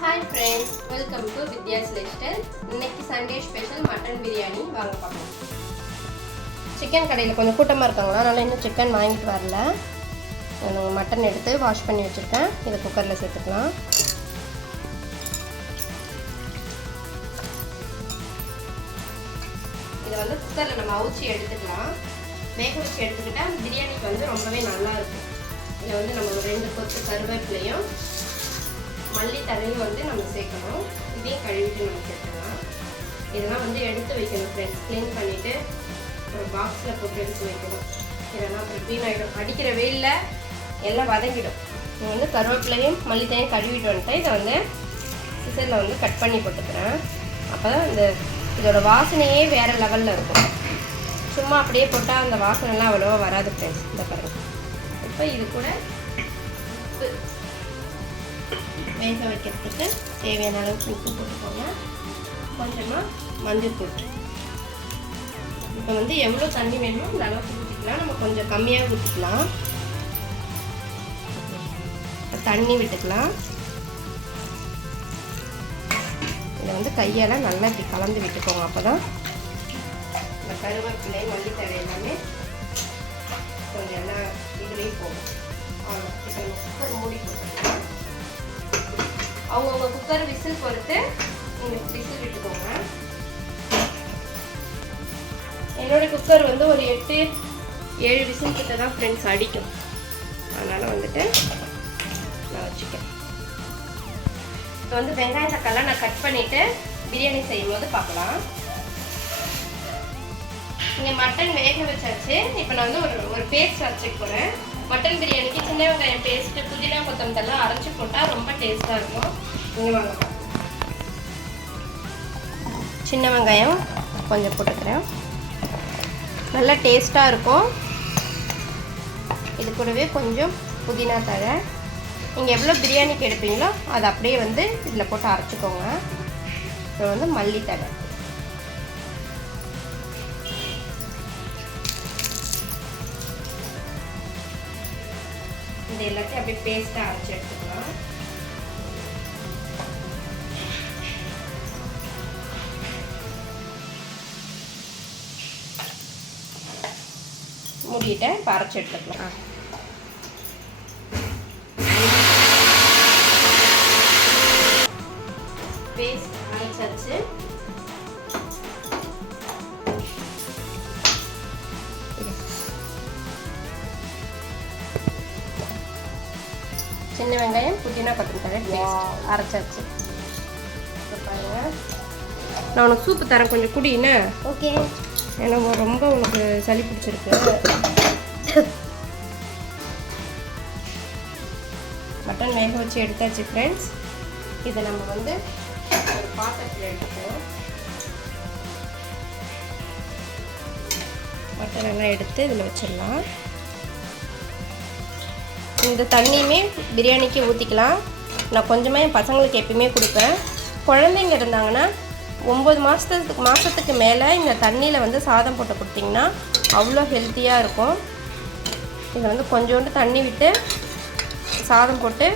Hi friends welcome to Vidya's lifestyle இன்னைக்கு Sunday special mutton biryani வாங்க பார்க்கலாம் சிக்கன் கடையில் கொஞ்சம் கூட்டமாக இருக்காங்களா? அதனால் இன்னும் சிக்கன் வாங்கிட்டு வரல. நான் மட்டன் எடுத்து வாஷ் பண்ணி வச்சுருக்கேன். இதை குக்கரில் சேர்த்துக்கலாம். இதை வந்து குக்கரில் நம்ம அவிச்சி எடுத்துக்கலாம். வேக வச்சு எடுத்துக்கிட்டால் பிரியாணிக்கு வந்து ரொம்பவே நல்லா இருக்கும். இதில் வந்து நம்ம ரெண்டு கொத்து கருவேப்பிலையும் மல்லி தரையும் வந்து நம்ம சேர்க்கணும். இதையும் கழுவிட்டு நம்ம சேர்த்துக்கலாம். இதெல்லாம் வந்து எடுத்து வைக்கணும் ஃப்ரெண்ட்ஸ் க்ளீன் பண்ணிவிட்டு ஒரு பாக்ஸில் போட்டு எடுத்து வைக்கணும். இதெல்லாம் அப்புறம் க்ளீன் ஆகிடும் அடிக்கிற வெயிலில் எல்லாம் வதங்கிடும். நீங்கள் வந்து கருவேப்பிலையும் மல்லி தரையும் கழுவிட்டு வந்துட்டு இதை வந்து சிசரில் வந்து கட் பண்ணி போட்டுக்கிறேன். அப்போ தான் இந்த இதோட வாசனையே வேறு லெவலில் இருக்கும். சும்மா அப்படியே போட்டால் அந்த வாசனைலாம் அவ்வளோவா வராது ஃப்ரெண்ட்ஸ் இந்த பாருங்கள் இப்போ இது கூட உப்பு வேக வைக்கிறதுக்கு தேவையான அளவுக்கு உப்பு போட்டுக்கோங்க. கொஞ்சமாக மஞ்சள் போட்டு இப்போ வந்து எவ்வளோ தண்ணி வேணுமோ அந்த அளவுக்கு ஊற்றிக்கலாம் நம்ம கொஞ்சம் கம்மியாக ஊற்றிக்கலாம் தண்ணி விட்டுக்கலாம். இதை வந்து கையால் நல்லா இப்படி கலந்து விட்டுக்கோங்க அப்போ தான் இந்த கருவேப்பிலை மல்லித்தழை எல்லாமே கொஞ்சம் எல்லாம் இதுலேயும் போகும். ஆமாம் இப்போ மூடி போட்டுக்கலாம். அவங்கவுங்க குக்கர் விசில் பொறுத்து நீங்கள் விசில் விட்டுக்கோங்க என்னோட குக்கர் வந்து ஒரு எட்டு ஏழு விசில் கிட்ட தான் ஃப்ரெண்ட்ஸ் அடிக்கும். அதனால் வந்துட்டு நான் வச்சுக்கேன் இப்போ வந்து வெங்காயம் தக்காளிலாம் நான் கட் பண்ணிவிட்டு பிரியாணி செய்யும் போது பார்க்கலாம். இங்கே மட்டன் வேக வச்சாச்சு. இப்போ நான் வந்து ஒரு ஒரு பேஸ்ட் அரைச்சிக்க போகிறேன் மட்டன் பிரியாணிக்கு சின்ன வெங்காயம் பேஸ்ட்டு புதினா கொத்தமல்லாம் அரைச்சி போட்டால் ரொம்ப டேஸ்ட்டாக இருக்கும். இங்கே வாங்க சின்ன வெங்காயம் கொஞ்சம் போட்டுக்கிறேன். நல்லா டேஸ்ட்டாக இருக்கும். இது கூடவே கொஞ்சம் புதினா தழை. நீங்கள் எவ்வளோ பிரியாணிக்கு எடுப்பீங்களோ அதை அப்படியே வந்து இதில் போட்டு அரைச்சிக்கோங்க. இப்போ வந்து மல்லி இது எல்லாத்தையும் அப்படியே பேஸ்ட்டாக அரைச்சி எடுத்துக்கலாம். மூடிட்டேன் இப்போ அரைச்சி எடுத்துக்கலாம். பேஸ்ட் அரைச்சாச்சு. சின்ன வெங்காயம் புதினா கொத்தமல்லி பேஸ்ட் அரைச்சாச்சு பாருங்க நான் உனக்கு சூப்பு தரேன் கொஞ்சம் குடின்னு ஓகே ஏன்னா ரொம்ப உனக்கு சளி பிடிச்சிருக்கு மட்டன் வேக வச்சு எடுத்தாச்சு ஃப்ரெண்ட்ஸ் இதை நம்ம வந்து ஒரு பாத்திரத்தில் எடுத்துப்போம் மட்டன் எல்லாம் எடுத்து இதில் வச்சிடலாம் இந்த தண்ணியுமே பிரியாணிக்கு ஊற்றிக்கலாம் நான் கொஞ்சமாக என் பசங்களுக்கு எப்பயுமே கொடுப்பேன். குழந்தைங்க இருந்தாங்கன்னா ஒம்பது மாதத்துக்கு மாதத்துக்கு மேலே இந்த தண்ணியில் வந்து சாதம் போட்டு கொடுத்தீங்கன்னா அவ்வளோ ஹெல்த்தியாக இருக்கும். இதை வந்து கொஞ்சோண்டு தண்ணி விட்டு சாதம் போட்டு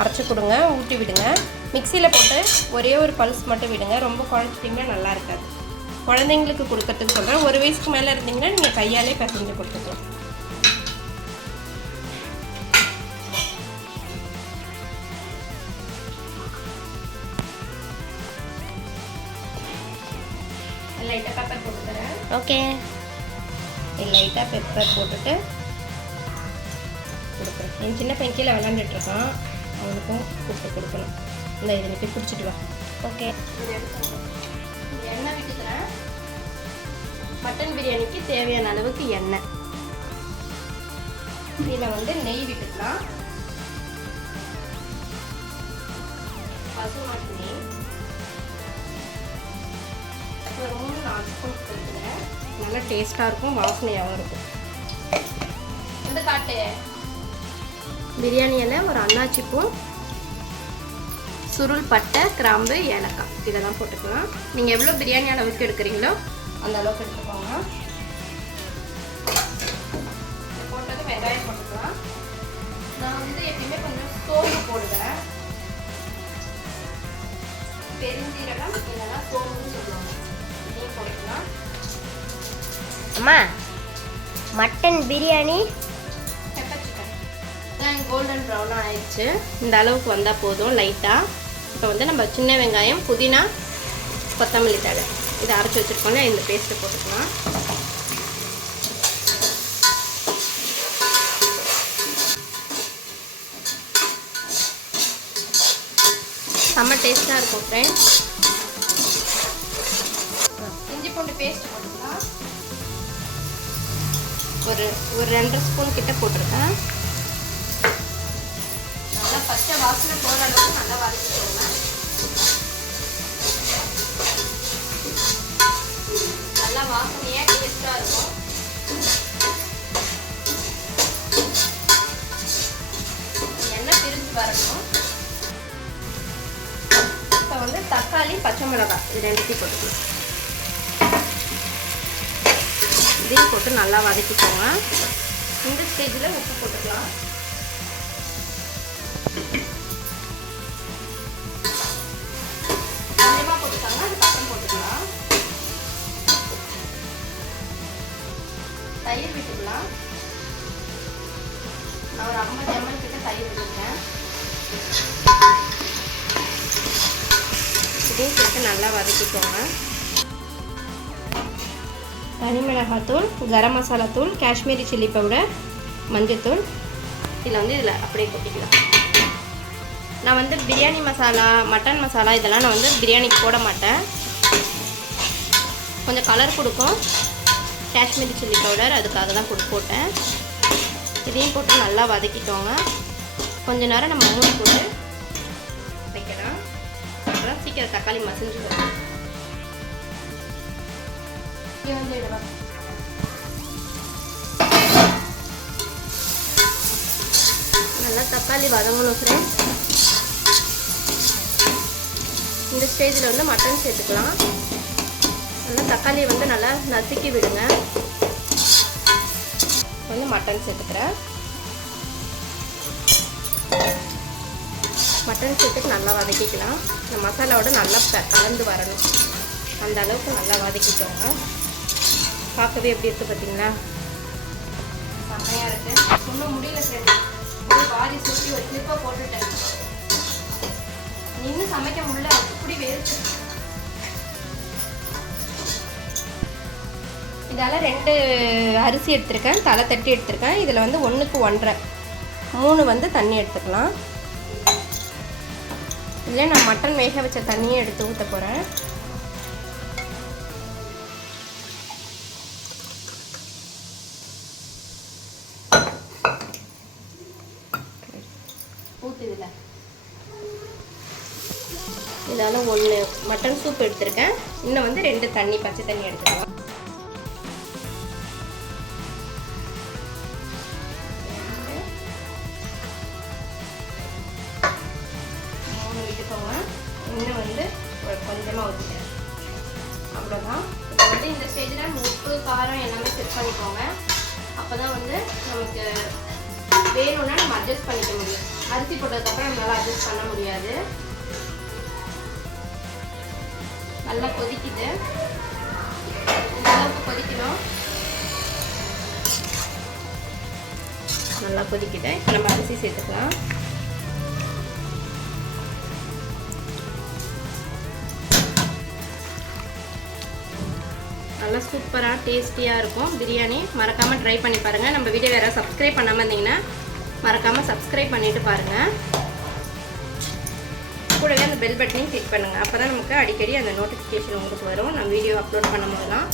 அரைச்சி கொடுங்க ஊட்டி விடுங்க. மிக்சியில் போட்டு ஒரே ஒரு பல்ஸ் மட்டும் விடுங்க. ரொம்ப குழச்சிட்டிங்கன்னா நல்லா இருக்காது. குழந்தைங்களுக்கு கொடுக்கறதுக்கு சொல்கிறேன் ஒரு வயசுக்கு மேலே இருந்தீங்கன்னா நீங்கள் கையாலே பிசைஞ்சு கொடுத்துக்கலாம். லைட்டாக பெப்பர் போட்டு தரேன் ஓகே லைட்டாக பெப்பர் போட்டுட்டு கொடுக்குறேன். என் சின்ன பையன் கீழே விளாண்டுட்டு இருக்கான் அவனுக்கும் கூப்பிட்டு கொடுக்கணும். இந்த இதை போய் பிடிச்சிட்டு வா. ஓகே எண்ணெய் விட்டுக்கிறேன். மட்டன் பிரியாணிக்கு தேவையான அளவுக்கு எண்ணெய். இதில் வந்து நெய் விட்டுக்கலாம். பசுமாட்டு நெய். ஸ்பூன் நல்லா டேஸ்ட்டாக இருக்கும் வாசனையாகவும் இருக்கும். இந்த காட்டு. பிரியாணி இலை ஒரு அன்னாச்சி பூ சுருள் பட்டை கிராம்பு ஏலக்காய். இதெல்லாம் போட்டுக்கலாம். நீங்கள் எவ்வளோ பிரியாணி அளவுக்கு எடுக்கிறீங்களோ அந்த அளவுக்கு எடுத்துக்கோங்க. போட்டது வெங்காயம் போட்டுக்கலாம். நான் வந்து எப்பயுமே கொஞ்சம் சோம்பு போடுவேன். பெருஞ்சீரகம் இல்லைன்னா சோம்புன்னு சொல்லுவாங்க. இதையும் போட்டுக்கலாம் அம்மா மட்டன் பிரியாணி கோல்டன் ப்ரௌனாக ஆயிடுச்சு. இந்த அளவுக்கு வந்தால் போதும் லைட்டாக இப்போ வந்து நம்ம சின்ன வெங்காயம் புதினா கொத்தமல்லி தழை. இதை அரைச்சி வச்சுருக்கோம்ல இந்த பேஸ்ட்டை போட்டுக்கலாம். செம்ம டேஸ்ட்டாக இருக்கும் ஃப்ரெண்ட்ஸ் பேஸ்ட் போட்டுக்கலாம். ஒரு ஒரு ரெண்டரை ஸ்பூன் கிட்ட போட்டிருக்கேன். நல்லா பச்சை வாசனை போகிற அளவுக்கு நல்லா வதக்கிக்கோங்க. நல்லா வாசனையாக டேஸ்ட்டாக இருக்கும். எண்ணெய் பிரிஞ்சு வரணும். இப்போ வந்து தக்காளி பச்சை மிளகாய் இது ரெண்டுத்தையும் போட்டுக்கலாம். இதையும் போட்டு நல்லா வதக்கிக்கோங்க. இந்த ஸ்டேஜில் உப்பு போட்டுக்கலாம். கொஞ்சமாக போட்டுக்காங்க அதுக்கப்புறம் போட்டுக்கலாம். தயிர் விட்டுக்கலாம். நான் ஒரு ஐம்பது எம்எல் கிட்ட தயிர் விட்டுருக்கேன். இதையும் போட்டு நல்லா வதக்கிக்கோங்க. தனிமிளகாத்தூள் கரம் மசாலா தூள் காஷ்மீரி சில்லி பவுடர் மஞ்சத்தூள் இதில் வந்து இதில் அப்படியே கொட்டிக்கலாம். நான் வந்து பிரியாணி மசாலா மட்டன் மசாலா இதெல்லாம் நான் வந்து பிரியாணிக்கு போட மாட்டேன். கொஞ்சம் கலர் கொடுக்கும். காஷ்மீரி சில்லி பவுடர் அதுக்காக தான் கொடு போட்டேன். இதையும் போட்டு நல்லா வதக்கிட்டோங்க கொஞ்ச நேரம் நம்ம மூணு போட்டு வைக்கலாம். அப்புறம் சீக்கிரம் தக்காளி மசிஞ்சு வரும் வந்து நல்லா தக்காளி வதங்கணும் ஃப்ரெண்ட்ஸ் இந்த ஸ்டேஜில் வந்து மட்டன் சேர்த்துக்கலாம் நல்லா தக்காளியை வந்து நல்லா நசுக்கி விடுங்க வந்து மட்டன் சேர்த்துக்கிறேன் மட்டன் சேர்த்துட்டு நல்லா வதக்கிக்கலாம். இந்த மசாலாவோட நல்லா கலந்து வரணும். அந்த அளவுக்கு நல்லா வதக்கிக்கோங்க. பார்க்கவே எப்படி இருக்குது பார்த்தீங்களா? செம்மையாக இருக்குது முடியல சரி வாரி சுற்றி ஒரு கிளிப்பை போட்டுட்டேன். நின்று சமைக்க முடியல. அப்படி இதால் ரெண்டு அரிசி எடுத்திருக்கேன். தலை தட்டி எடுத்திருக்கேன். இதில் வந்து ஒன்றுக்கு ஒன்றரை. மூணு வந்து தண்ணி எடுத்துக்கலாம். இதில் நான் மட்டன் வேக வச்ச தண்ணியை எடுத்து ஊற்ற போகிறேன் மட்டன் சூப் எடுத்திருக்கேன். இன்னும் வந்து ரெண்டு தண்ணி பச்சை தண்ணி எடுத்துக்கலாம். விட்டுக்கோங்க இன்னும் வந்து ஒரு கொஞ்சமாக ஊற்றிக்கிறேன் அவ்வளோதான் இப்போ வந்து இந்த ஸ்டேஜில் உப்பு காரம் எல்லாமே செட் பண்ணிக்கோங்க. அப்போ தான் வந்து நமக்கு வேணும்னா நம்ம அட்ஜஸ்ட் பண்ணிக்க முடியும். அரிசி போட்டதுக்கப்புறம் நம்மளால் அட்ஜஸ்ட் பண்ண முடியாது. நல்லா கொதிக்குது. இந்த அளவுக்கு கொதிக்கணும். நல்லா கொதிக்குது. இப்போ நம்ம அரிசி சேர்த்துக்கலாம். நல்லா சூப்பராக டேஸ்டியாக இருக்கும் பிரியாணி. மறக்காமல் ட்ரை பண்ணி பாருங்கள் நம்ம வீடியோ வேறு சப்ஸ்கிரைப் பண்ணாமல் இருந்தீங்கன்னா மறக்காமல் சப்ஸ்கிரைப் பண்ணிவிட்டு பாருங்கள் கூடவே அந்த பெல் பட்டனையும் கிளிக் பண்ணுங்கள் அப்போ தான் நமக்கு அடிக்கடி அந்த நோட்டிஃபிகேஷன் உங்களுக்கு வரும். நான் வீடியோ அப்லோட் பண்ணும் போதெல்லாம்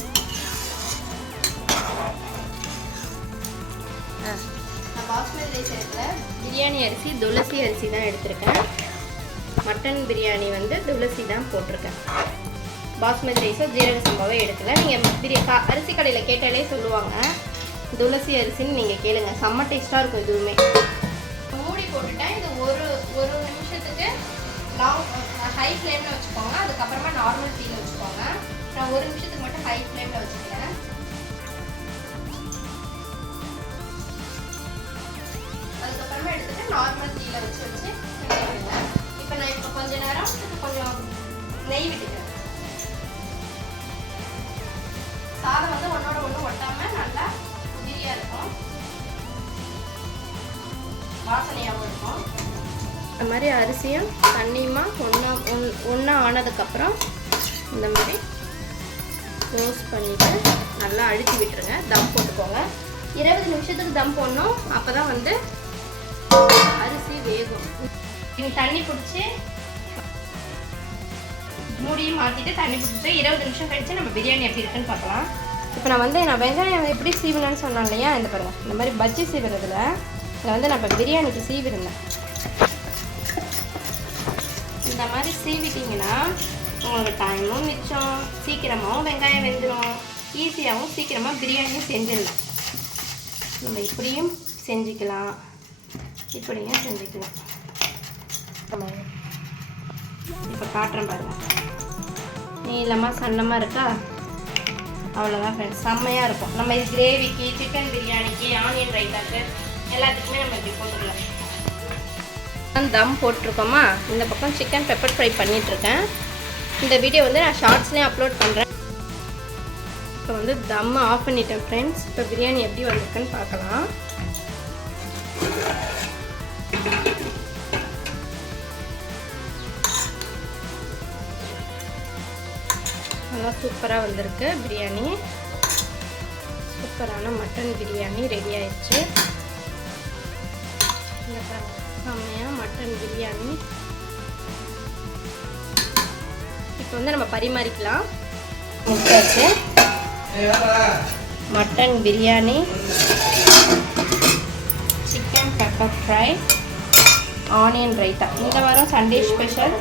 பிரியாணி அரிசி துளசி அரிசி தான் எடுத்திருக்கேன். மட்டன் பிரியாணி வந்து துளசி தான் போட்டிருக்கேன். பாஸ்மதி ரைஸோ ஜீரக சம்பாவோ எடுக்கல. நீங்கள் பிரியா அரிசி கடையில் கேட்டாலே சொல்லுவாங்க. துளசி அரிசின்னு நீங்கள் கேளுங்க. செம்ம டேஸ்ட்டாக இருக்கும் இதுவுமே. மூடி போட்டுட்டேன். இது ஒரு ஒரு நிமிஷத்துக்கு லாங் ஹை ஃப்ளேமில் வச்சுக்கோங்க. அதுக்கப்புறமா நார்மல் தீயில் வச்சுக்கோங்க. நான் ஒரு நிமிஷத்துக்கு மட்டும் ஹை ஃப்ளேமில் வச்சுக்கிறேன். அதுக்கப்புறமா எடுத்துகிட்டு நார்மல் தீயில் வச்சு வச்சு இப்போ நான் இப்போ கொஞ்ச நேரம் கொஞ்சம் நெய் விட்டுக்கிறேன். இந்த மாதிரி அரிசியும் தண்ணியுமா ஒன்றா ஒன் ஒன்றா ஆனதுக்கப்புறம் இந்த மாதிரி க்ளோஸ் பண்ணிவிட்டு நல்லா அழுத்தி விட்டுருங்க. தம் போட்டுக்கோங்க. இருபது நிமிஷத்துக்கு தம் போடணும். அப்போ தான் வந்து அரிசி வேகும். நீங்கள் தண்ணி பிடிச்சி மூடியும் மாற்றிட்டு தண்ணி பிடிச்சிட்டு இருபது நிமிஷம் கழித்து நம்ம பிரியாணி எப்படி இருக்குன்னு பார்க்கலாம். இப்போ நான் வந்து நான் வெங்காயம் எப்படி சீவினேன்னு சொன்னேன் இல்லையா? இந்த பாருங்க. இந்த மாதிரி பஜ்ஜி சீவுறதுல இதில் வந்து நான் இப்போ பிரியாணிக்கு சீவிருந்தேன். இந்த மாதிரி சீவிட்டிங்கன்னா உங்களுக்கு டைமும் மிச்சம். சீக்கிரமாகவும் வெங்காயம் வெந்துடும் ஈஸியாகவும் சீக்கிரமாக பிரியாணியும் செஞ்சிடலாம். நம்ம இப்படியும் செஞ்சுக்கலாம். இப்படியும் செஞ்சுக்கலாம். இப்போ காட்டுறேன் பாருங்க. நீளமாக சன்னமாக இருக்கா? அவ்வளோதான் ஃப்ரெண்ட்ஸ் செம்மையாக இருக்கும். நம்ம இது கிரேவிக்கு சிக்கன் பிரியாணிக்கு ஆனியன் ரைத்தாக்கு எல்லாத்துக்குமே நம்ம இப்படி போட்டுக்கலாம். தம் போட்டிருக்கோமா? இந்த பக்கம் சிக்கன் பெப்பர் ஃப்ரை பண்ணிகிட்ருக்கேன் இந்த வீடியோ வந்து நான் ஷார்ட்ஸ்லேயும் அப்லோட் பண்ணுறேன் இப்போ வந்து தம் ஆஃப் பண்ணிட்டேன் ஃப்ரெண்ட்ஸ் இப்போ பிரியாணி எப்படி வந்திருக்குன்னு பார்க்கலாம். நல்லா சூப்பராக வந்திருக்கு பிரியாணி. சூப்பரான மட்டன் பிரியாணி ரெடி ஆயிடுச்சு. இந்த பாருங்க, செம்மையா மட்டன் பிரியாணி இப்போ வந்து நம்ம பரிமாறிக்கலாம். முடிச்சாச்சு mutton biryani chicken pepper fry onion raita இந்த வாரம் சண்டே ஸ்பெஷல்